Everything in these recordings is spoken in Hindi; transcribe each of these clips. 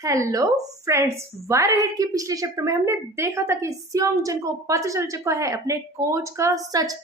हेलो फ्रेंड्स, वायरल हिट की पिछले चैप्टर में हमने देखा था कि सियोंग जन को पता चल चुका है अपने कोच का सच,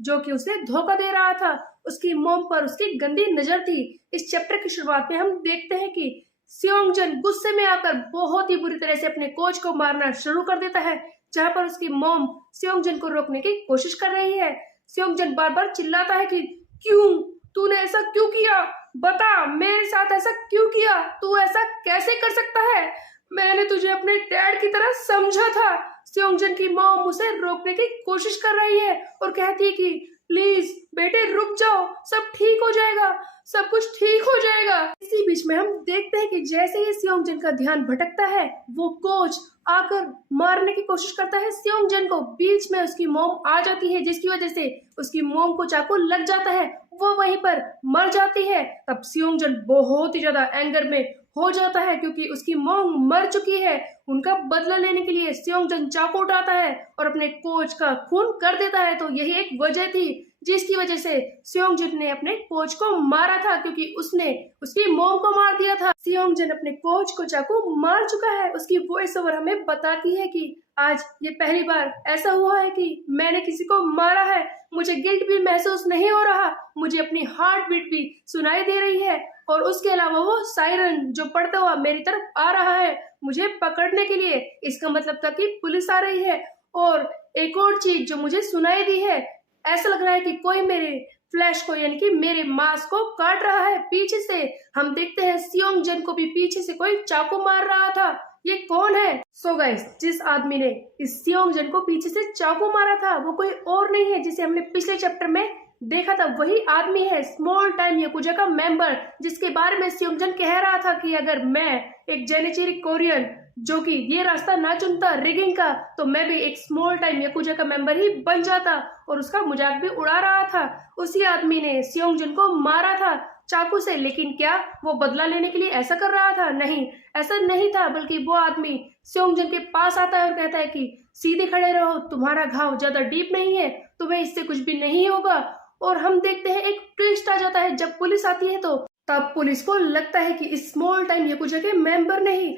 जो कि उसे धोखा दे रहा था। उसकी मॉम पर उसकी गंदी नजर थी। इस चैप्टर की शुरुआत में हम देखते हैं कि सियोंग जन गुस्से में आकर बहुत ही बुरी तरह से अपने कोच को मारना शुरू कर देता है, जहां पर उसकी मॉम सियोंग जन को रोकने की कोशिश कर रही है। सियोंग जन बार बार चिल्लाता है कि क्यों, तूने ऐसा क्यों किया, बता मेरे साथ ऐसा क्यों किया, तू ऐसा कैसे कर सकता है, मैंने तुझे अपने डैड की तरह समझा था। सियोंगजन की मॉम उसे रोकने की कोशिश कर रही है और कहती है कि प्लीज बेटे रुक जाओ, सब ठीक हो जाएगा, सब कुछ ठीक हो जाएगा। इसी बीच में हम देखते हैं कि जैसे ही सियोंगजन का ध्यान भटकता है, वो कोच आकर मारने की कोशिश करता है सियोंगजन को। बीच में उसकी मॉम आ जाती है, जिसकी वजह से उसकी मॉम को चाकू लग जाता है, वो वहीं पर मर जाती है। तब सियोंगजन बहुत ही ज्यादा एंगर में हो जाता है, क्योंकि उसकी मॉम मर चुकी है। उनका बदला लेने के लिए सियोंगजन चाकू उठाता है और अपने कोच का खून कर देता है। तो यही एक वजह थी जिसकी वजह से सियोंगजन ने अपने कोच को मारा था, क्योंकि उसने उसकी मॉम को मार दिया था। सियोंगजन अपने कोच को चाकू मार चुका है। उसकी वॉइस ओवर हमें बताती है कि आज ये पहली बार ऐसा हुआ है कि मैंने किसी को मारा है, मुझे गिल्ट भी महसूस नहीं हो रहा, मुझे अपनी हार्ट बीट भी सुनाई दे रही है, और उसके अलावा वो सायरन जो पड़ता हुआ मेरी तरफ आ रहा है मुझे पकड़ने के लिए। इसका मतलब था कि पुलिस आ रही है। और एक और चीज जो मुझे सुनाई दी है, ऐसा लग रहा है कि कोई मेरे फ्लैश को यानी कि मेरे मांस को काट रहा है पीछे से। हम देखते हैं सियोंगजन को भी पीछे से कोई चाकू मार रहा था। ये कौन है? सो गाइस, जिस आदमी ने इस सियोंगजन को पीछे से चाकू मारा था वो कोई और नहीं है, जिसे हमने पिछले चैप्टर में देखा था। वही आदमी है, स्मॉल टाइम याकुजा का मेंबर, जिसके बारे में सियोंगजन कह रहा था कि अगर मैं एक जेनिचिरी कोरियन जो कि ये रास्ता ना चुनता रिगिंग का, तो मैं भी एक स्मॉल टाइम याकुजा का मेंबर ही बन जाता, और उसका मजाक भी उड़ा रहा था। उसी आदमी ने सियोंगजन को मारा था चाकू से। लेकिन क्या वो बदला लेने के लिए ऐसा कर रहा था? नहीं, ऐसा नहीं था, बल्कि वो आदमी सियोंगजन के पास आता है और कहता है कि सीधे खड़े रहो, तुम्हारा घाव ज्यादा डीप नहीं है, तुम्हें इससे कुछ भी नहीं होगा। और हम देखते हैं एक ट्विस्ट आ जाता है जब पुलिस आती है। तो तब पुलिस को लगता है कि इस स्मॉल टाइम याकुजा के मेंबर ने ही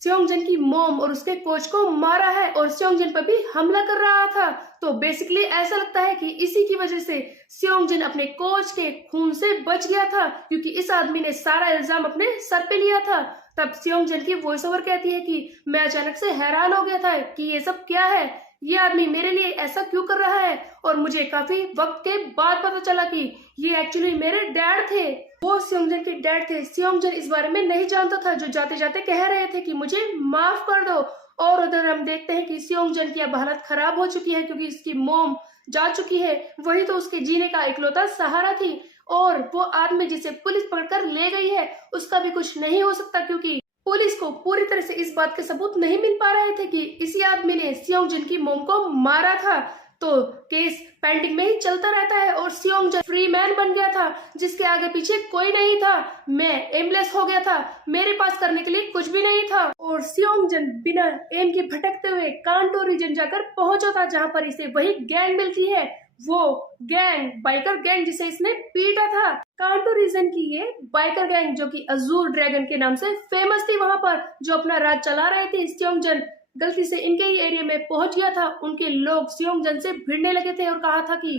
सियोंगजन की मॉम और उसके कोच को मारा है और सियोंगजन पर भी हमला कर रहा था। तो बेसिकली ऐसा लगता है कि इसी की वजह से सियोंगजन अपने कोच के खून से बच गया था, क्योंकि इस आदमी ने सारा इल्जाम अपने सर पे लिया था। तब सियोंगजन की वॉइस ओवर कहती है कि मैं अचानक से हैरान हो गया था कि ये सब क्या है, ये आदमी मेरे लिए ऐसा क्यों कर रहा है, और मुझे काफी वक्त के बाद पता चला कि ये एक्चुअली मेरे डैड थे। वो सियोंगजन के डैड थे। सियोंगजन इस बारे में नहीं जानता था, जो जाते जाते कह रहे थे कि मुझे माफ कर दो। और उधर हम देखते हैं कि सियोंगजन की अब हालत खराब हो चुकी है, क्योंकि इसकी मॉम जा चुकी है, वही तो उसके जीने का इकलौता सहारा थी। और वो आदमी जिसे पुलिस पकड़कर ले गई है उसका भी कुछ नहीं हो सकता, क्योंकि पुलिस को पूरी तरह से इस बात के सबूत नहीं मिल पा रहे थे कि इसी आदमी ने सियोंगजन की मॉम को मारा था। तो केस पेंडिंग में ही चलता रहता है और सियोंगजन फ्री मैन बन गया था, जिसके आगे पीछे कोई नहीं था। मैं एमलेस हो गया था, मेरे पास करने के लिए कुछ भी नहीं था। और सियोंगजन बिना एम के भटकते हुए कांटो रीजन जाकर पहुंचा था, जहां पर इसे वही गैंग मिलती है, वो गैंग बाइकर गैंग जिसे इसने पीटा था। कांटो रीजन की ये बाइकर गैंग जो कि अजूर ड्रैगन के नाम से फेमस थी, वहां पर जो अपना राज चला रहे थे। सियोंगजन गलती से इनके ही एरिया में पहुंच गया था। उनके लोग सियोंगजन से भिड़ने लगे थे और कहा था कि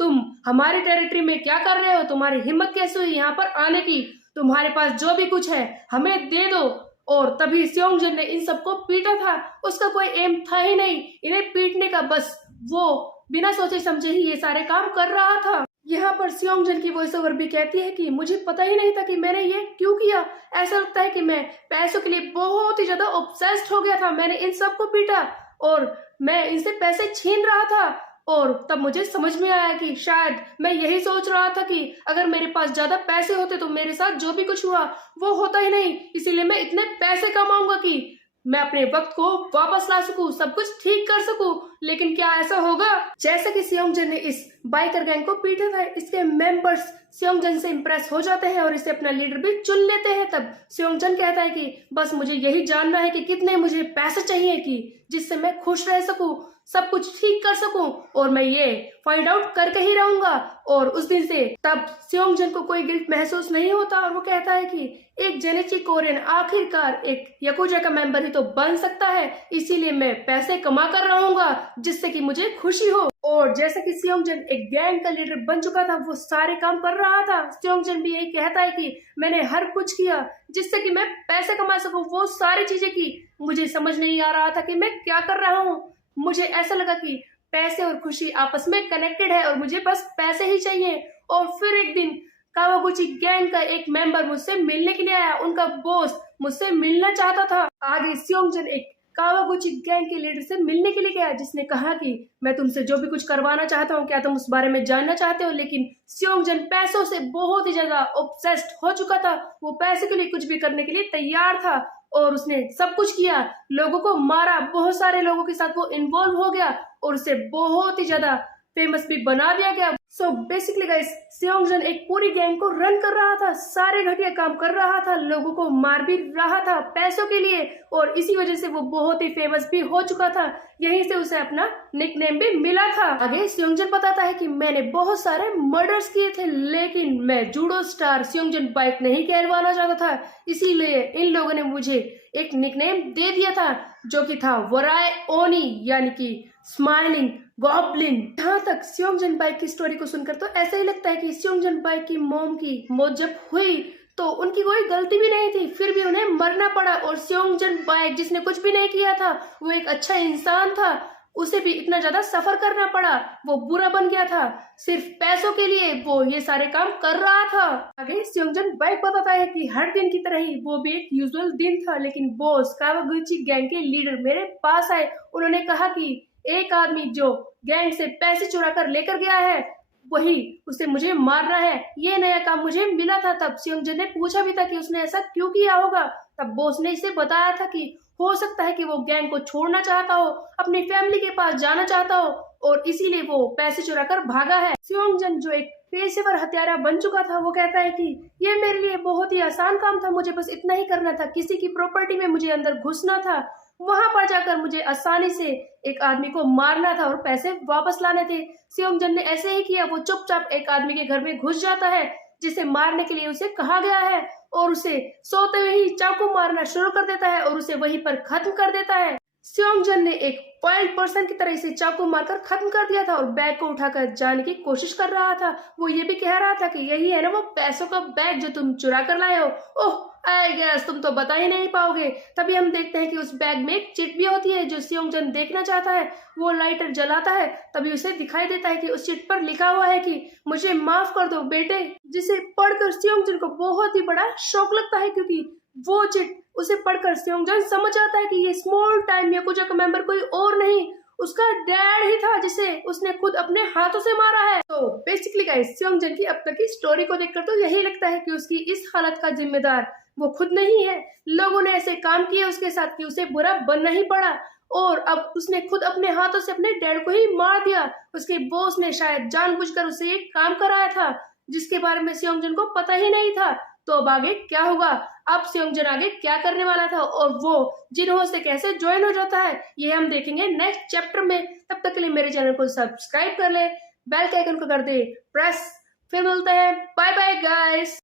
तुम हमारे टेरिटरी में क्या कर रहे हो, तुम्हारी हिम्मत कैसे हुई यहाँ पर आने की, तुम्हारे पास जो भी कुछ है हमें दे दो। और तभी सियोंगजन ने इन सबको पीटा था। उसका कोई एम था ही नहीं इन्हें पीटने का, बस वो बिना सोचे समझे ही ये सारे काम कर रहा था। यहाँ पर सियोंगजन की वॉइस ओवर भी कहती है कि मुझे पता ही नहीं था कि मैंने ये क्यों किया, ऐसा लगता है कि मैं पैसों के लिए बहुत ही ज्यादा ऑब्सेस्ड हो गया था, मैंने इन सबको पीटा और मैं इनसे पैसे छीन रहा था। और तब मुझे समझ में आया कि शायद मैं यही सोच रहा था कि अगर मेरे पास ज्यादा पैसे होते तो मेरे साथ जो भी कुछ हुआ वो होता ही नहीं, इसीलिए मैं इतने पैसे कमाऊंगा कि मैं अपने वक्त को वापस ला सकूं, सब कुछ ठीक कर सकूं। लेकिन क्या ऐसा होगा? जैसे कि सियोंगजन ने इस बाइकर गैंग को पीटा था, इसके मेंबर्स सियोंगजन से इंप्रेस हो जाते हैं और इसे अपना लीडर भी चुन लेते हैं। तब सियोंगजन कहता है कि बस मुझे यही जानना है कि कितने मुझे पैसे चाहिए कि जिससे मैं खुश रह सकूं। सब कुछ ठीक कर सकूं, और मैं ये फाइंड आउट करके ही रहूंगा। और उस दिन से तब सेयोंगजन को कोई गिल्ट महसूस नहीं होता और वो कहता है कि एक जेनिची कोरियन आखिरकार एक याकुजा का मेंबर ही तो बन सकता है, इसीलिए मैं पैसे कमा कर रहूंगा जिससे कि मुझे खुशी हो। और जैसा कि सेयोंगजन एक गैंग का लीडर बन चुका था, वो सारे काम कर रहा था, सेयोंगजन भी यही कहता है कि मैंने हर कुछ किया जिससे कि मैं पैसे कमा सकूं, वो सारी चीजें की। मुझे समझ नहीं आ रहा था कि मैं क्या कर रहा हूँ। मुझे ऐसा लगा कि पैसे और खुशी आपस में कनेक्टेड है और मुझे बस पैसे ही चाहिए। और फिर एक दिन कावागुची गैंग का एक मेंबर मुझसे मिलने के लिए आया, उनका बॉस मुझसे मिलना चाहता था। आगे सेयोंगजन एक कावागुची गैंग के लीडर से मिलने के लिए गया, जिसने कहा कि मैं तुमसे जो भी कुछ करवाना चाहता हूँ, क्या तुम उस बारे में जानना चाहते हो। लेकिन सेयोंगजन पैसों से बहुत ही ज्यादा ऑब्सेस्ड हो चुका था, वो पैसे के लिए कुछ भी करने के लिए तैयार था और उसने सब कुछ किया, लोगों को मारा, बहुत सारे लोगों के साथ वो इन्वॉल्व हो गया और उसे बहुत ही ज्यादा फेमस भी बना दिया गया। सो बेसिकली गाइस, सेयोंगजन एक पूरी गैंग को रन कर रहा था, सारे घटिया काम कर रहा था, लोगों को मार भी रहा था पैसों के लिए, और इसी वजह से वो बहुत ही फेमस भी हो चुका था। यहीं से उसे अपना निकनेम भी मिला था। आगे सेयोंगजन बताता है कि मैंने बहुत सारे मर्डर्स किए थे, लेकिन मैं जूडो स्टार सेयोंगजन बाइक नहीं कहलवाना चाहता था, इसीलिए इन लोगों ने मुझे एक निकनेम दे दिया था जो कि था वराय ओनी, यानी कि स्माइलिंग गॉब्लिन। जहाँ तक सेयोंगजन बाइक की स्टोरी को सुनकर तो ऐसा ही लगता है कि सेयोंगजन बाइक की मॉम की मौत जब हुई तो उनकी कोई गलती भी नहीं थी, फिर भी उन्हें मरना पड़ा। और सेयोंगजन बाइक जिसने कुछ भी नहीं किया था, वो एक अच्छा इंसान था, उसे भी इतना ज्यादा सफर करना पड़ा, वो बुरा बन गया था, सिर्फ पैसों के लिए वो ये सारे काम कर रहा था। आगे सेयोंगजन बाइक बताता है कि हर दिन की तरह ही वो भी एक यूजुअल दिन था, लेकिन बॉस कावागुची गैंग के लीडर मेरे पास आए। उन्होंने कहा कि एक आदमी जो गैंग से पैसे चुरा कर लेकर गया है, वही उसे मुझे मारना है, ये नया काम मुझे मिला था। तब सेयोंगजन ने पूछा भी था कि उसने ऐसा क्यों किया होगा। तब बॉस ने इसे बताया था कि हो सकता है कि वो गैंग को छोड़ना चाहता हो, अपनी फैमिली के पास जाना चाहता हो, और इसीलिए वो पैसे चुरा कर भागा है। सेयोंगजन जो एक पेशेवर हत्यारा बन चुका था, वो कहता है कि ये मेरे लिए बहुत ही आसान काम था, मुझे बस इतना ही करना था, किसी की प्रॉपर्टी में मुझे अंदर घुसना था, वहां पर जाकर मुझे आसानी से एक आदमी को मारना था और पैसे वापस लाने थे। सेयोंगजन ने ऐसे ही किया, वो चुपचाप एक आदमी के घर में घुस जाता है जिसे मारने के लिए उसे कहा गया है, और उसे सोते हुए ही चाकू मारना शुरू कर देता है और उसे वहीं पर खत्म कर देता है। सेयोंगजन ने एक वाइल्ड पर्सन की तरह इसे चाकू मारकर खत्म कर दिया था और बैग को उठाकर जाने की कोशिश कर रहा था। वो ये भी कह रहा था कि यही है ना वो पैसों का बैग जो तुम चुरा कर लाए हो। ओह आई गेस तुम तो बता ही नहीं पाओगे। तभी हम देखते हैं कि उस बैग में एक चिट भी होती है जो सेयोंगजन देखना चाहता है। वो लाइटर जलाता है, तभी उसे दिखाई देता है कि उस चिट पर लिखा हुआ है कि मुझे माफ कर दो बेटे, जिसे पढ़कर सेयोंगजन को बहुत ही बड़ा शौक लगता है, क्योंकि वो चिट उसे पढ़कर सेयोंगजन समझ आता है कि ये स्मॉल टाइम याकुजा का मेंबर कोई और नहीं, उसका डैड ही था जिसे उसने खुद अपने हाथों से मारा है। तो बेसिकली गाइस, सेयोंगजन की अब तक की स्टोरी को देखकर तो यही लगता है कि उसकी इस हालत का जिम्मेदार वो खुद नहीं है, लोगों ने ऐसे काम किए उसके साथ कि उसे बुरा बनना ही पड़ा, और अब उसने खुद अपने हाथों से अपने डैड को ही मार दिया। उसके बॉस ने शायद जानबूझकर उसे एक काम कराया था जिसके बारे में सेयोंगजन को पता ही नहीं था। तो अब आगे क्या होगा, अब सेयोंगजन आगे क्या करने वाला था और वो जिन्हों से कैसे ज्वाइन हो जाता है, ये हम देखेंगे नेक्स्ट चैप्टर में। तब तक के लिए मेरे चैनल को सब्सक्राइब कर ले, बेल के आइकन को कर दे प्रेस। फिर मिलते हैं, बाय बाय गाइस।